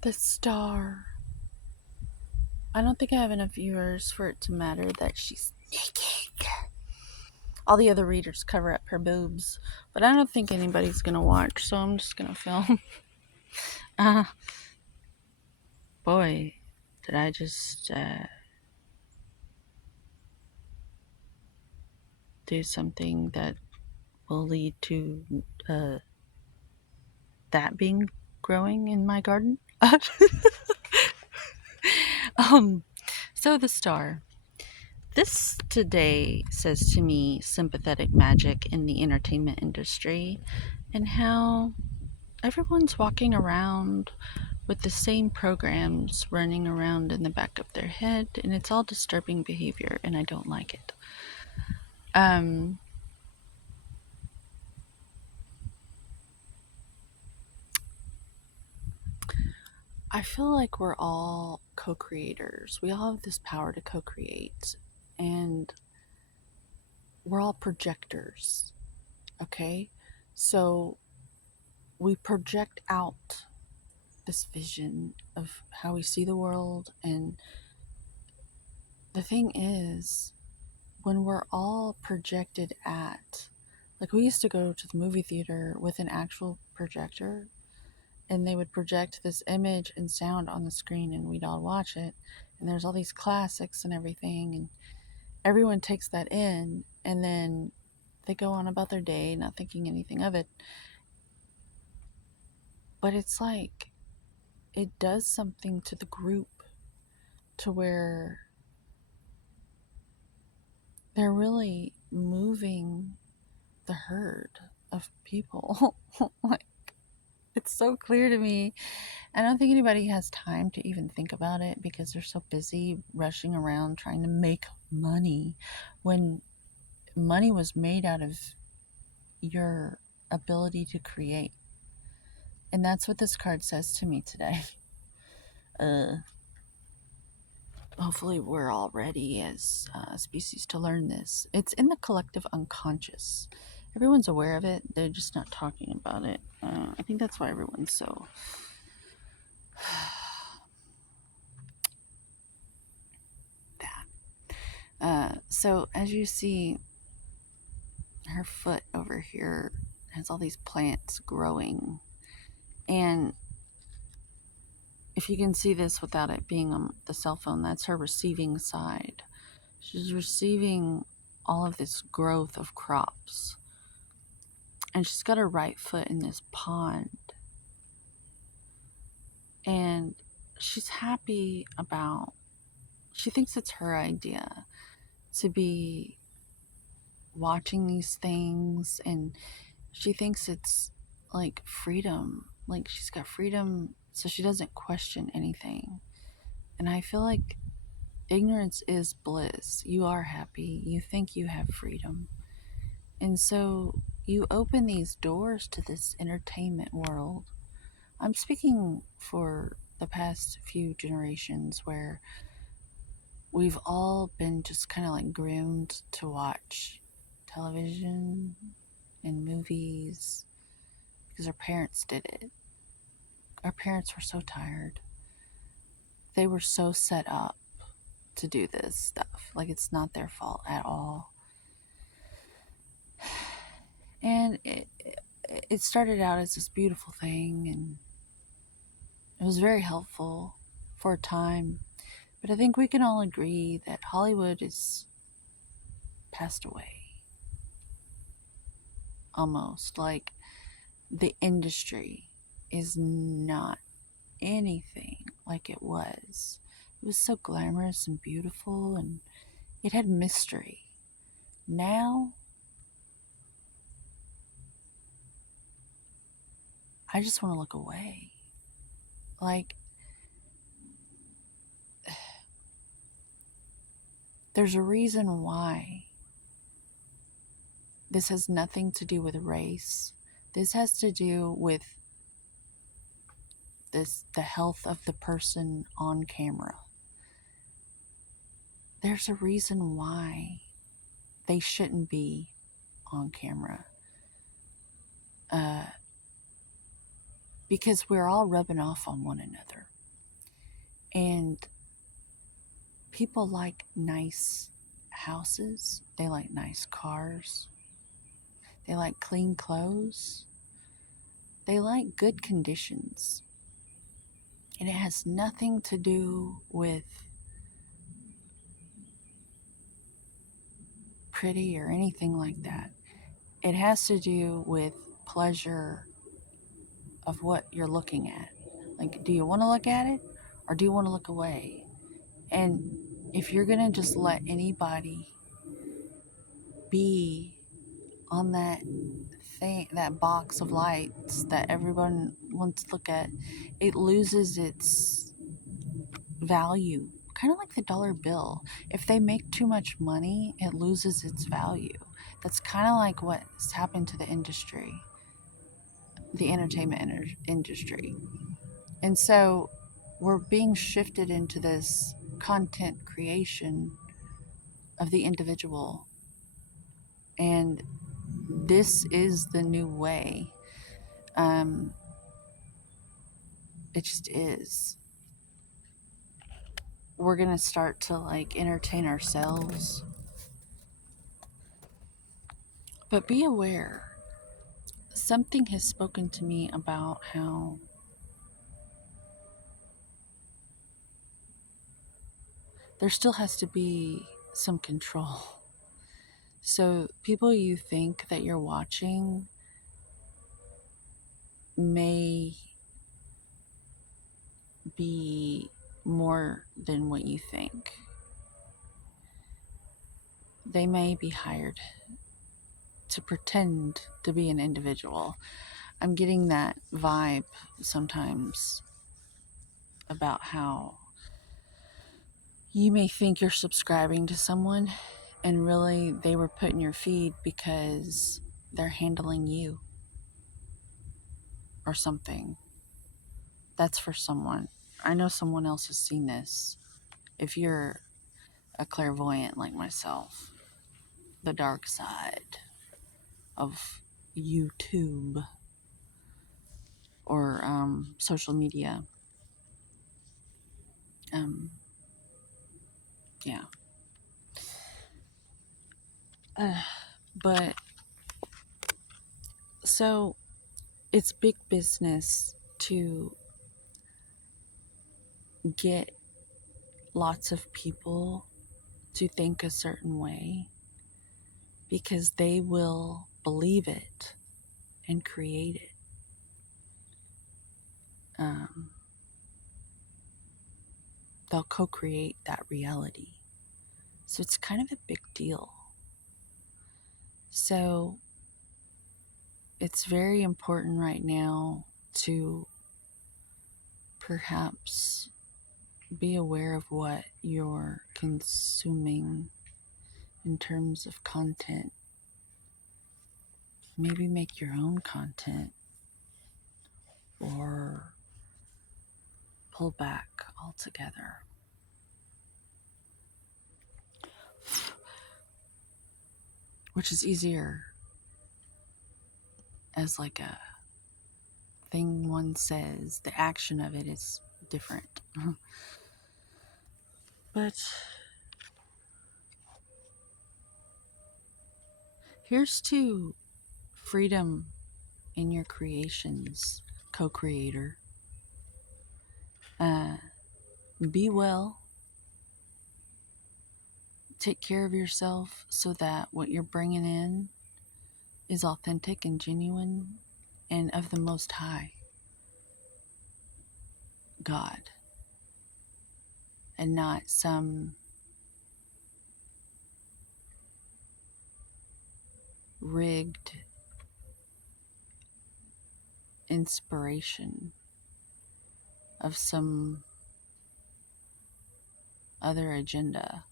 The star. I don't think I have enough viewers for it to matter that she's naked. All the other readers cover up her boobs, but I don't think anybody's gonna watch, so I'm just gonna film. Uh, boy, did I just do something that will lead to uh, that being growing in my garden? um, so the star. This today says to me sympathetic magic in the entertainment industry and how everyone's walking around with the same programs running around in the back of their head, and it's all disturbing behavior, and I don't like it. Um, I feel like we're all co creators. We all have this power to co create, and we're all projectors, okay? So we project out this vision of how we see the world. And the thing is, when we're all projected at, like, we used to go to the movie theater with an actual projector, and they would project this image and sound on the screen, and we'd all watch it. And there's all these classics and everything, and everyone takes that in, and then they go on about their day, not thinking anything of it. But it's like it does something to the group to where they're really moving the herd of people. Like, it's so clear to me. I don't think anybody has time to even think about it because they're so busy rushing around trying to make money when money was made out of your ability to create. And that's what this card says to me today. Uh, Hopefully, we're all ready as a species to learn this. It's in the collective unconscious. Everyone's aware of it, they're just not talking about it. I think that's why everyone's so. That. So, as you see, her foot over here has all these plants growing. And if you can see this without it being on the cell phone, that's her receiving side. She's receiving all of this growth of crops. And she's got her right foot in this pond. And she's happy about, she thinks it's her idea to be watching these things. And she thinks it's like freedom. Like, she's got freedom, so she doesn't question anything. And I feel like ignorance is bliss. You are happy. You think you have freedom. And so you open these doors to this entertainment world. I'm speaking for the past few generations where we've all been just kind of like groomed to watch television and movies because our parents did it. Our parents were so tired. They were so set up to do this stuff. Like, it's not their fault at all. And it started out as this beautiful thing, and it was very helpful for a time. But I think we can all agree that Hollywood is passed away. Almost. Like, the industry is not anything like it was. It was so glamorous and beautiful, and it had mystery. Now, I just want to look away. Like, there's a reason why. This has nothing to do with race. This has to do with the health of the person on camera. There's a reason why they shouldn't be on camera. because we're all rubbing off on one another. And people like nice houses, they like nice cars, they like clean clothes, they like good conditions. And it has nothing to do with pretty or anything like that. It has to do with pleasure of what you're looking at. Like, do you want to look at it or do you want to look away? And if you're going to just let anybody be on that thing, that box of lights that everyone wants to look at, it loses its value. Kind of like the dollar bill. If they make too much money, it loses its value. That's kind of like what's happened to the industry, the entertainment industry. And so we're being shifted into this content creation of the individual. And this is the new way. Um, it just is. We're going to start to like entertain ourselves. But be aware. Something has spoken to me about how there still has to be some control. So, people you think that you're watching may be more than what you think. They may be hired to pretend to be an individual. I'm getting that vibe sometimes about how you may think you're subscribing to someone and really they were put in your feed because they're handling you or something. That's for someone. I know someone else has seen this. If you're a clairvoyant like myself, the dark side of YouTube or social media. Um, yeah. But so it's big business to get lots of people to think a certain way because they will believe it and create it. Um, they'll co-create that reality. So it's kind of a big deal. So it's very important right now to perhaps be aware of what you're consuming in terms of content. Maybe make your own content or pull back altogether. Which is easier as like a thing one says, the action of it is different. But here's to freedom in your creations, co-creator. Be well. Take care of yourself so that what you're bringing in is authentic and genuine and of the Most High God and not some rigged inspiration of some other agenda.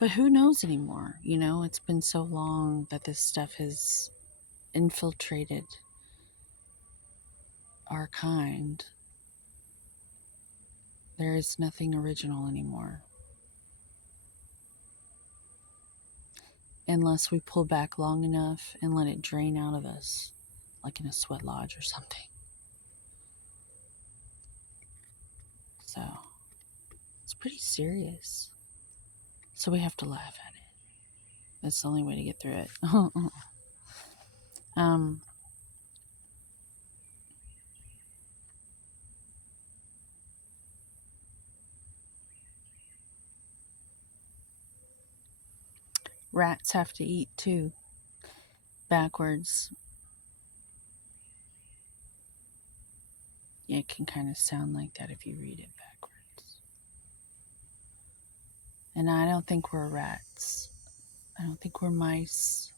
But who knows anymore? You know, it's been so long that this stuff has infiltrated our kind. There is nothing original anymore. Unless we pull back long enough and let it drain out of us like in a sweat lodge or something. So it's pretty serious. So we have to laugh at it. That's the only way to get through it. um, Rats have to eat too. Backwards. It can kind of sound like that if you read it backwards. And I don't think we're rats. I don't think we're mice.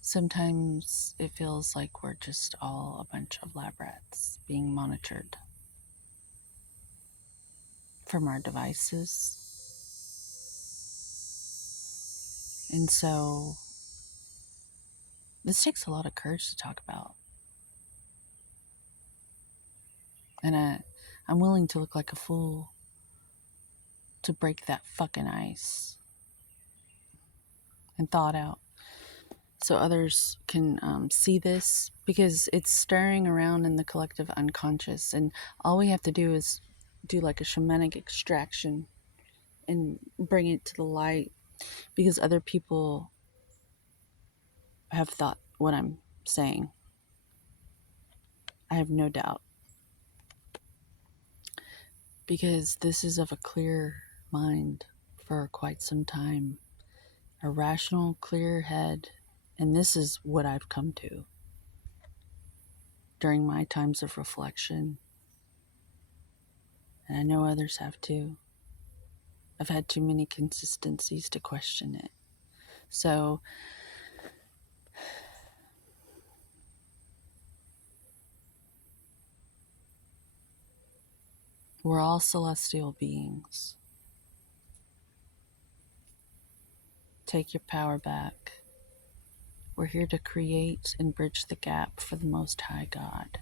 Sometimes it feels like we're just all a bunch of lab rats being monitored from our devices. And so this takes a lot of courage to talk about. And I'm willing to look like a fool to break that fucking ice and thaw it out so others can see this, because it's stirring around in the collective unconscious. And all we have to do is do like a shamanic extraction and bring it to the light, because other people have thought what I'm saying. I have no doubt. Because this is of a clear mind for quite some time. A rational, clear head. And this is what I've come to during my times of reflection. And I know others have too. I've had too many consistencies to question it. So, we're all celestial beings. Take your power back. We're here to create and bridge the gap for the Most High God.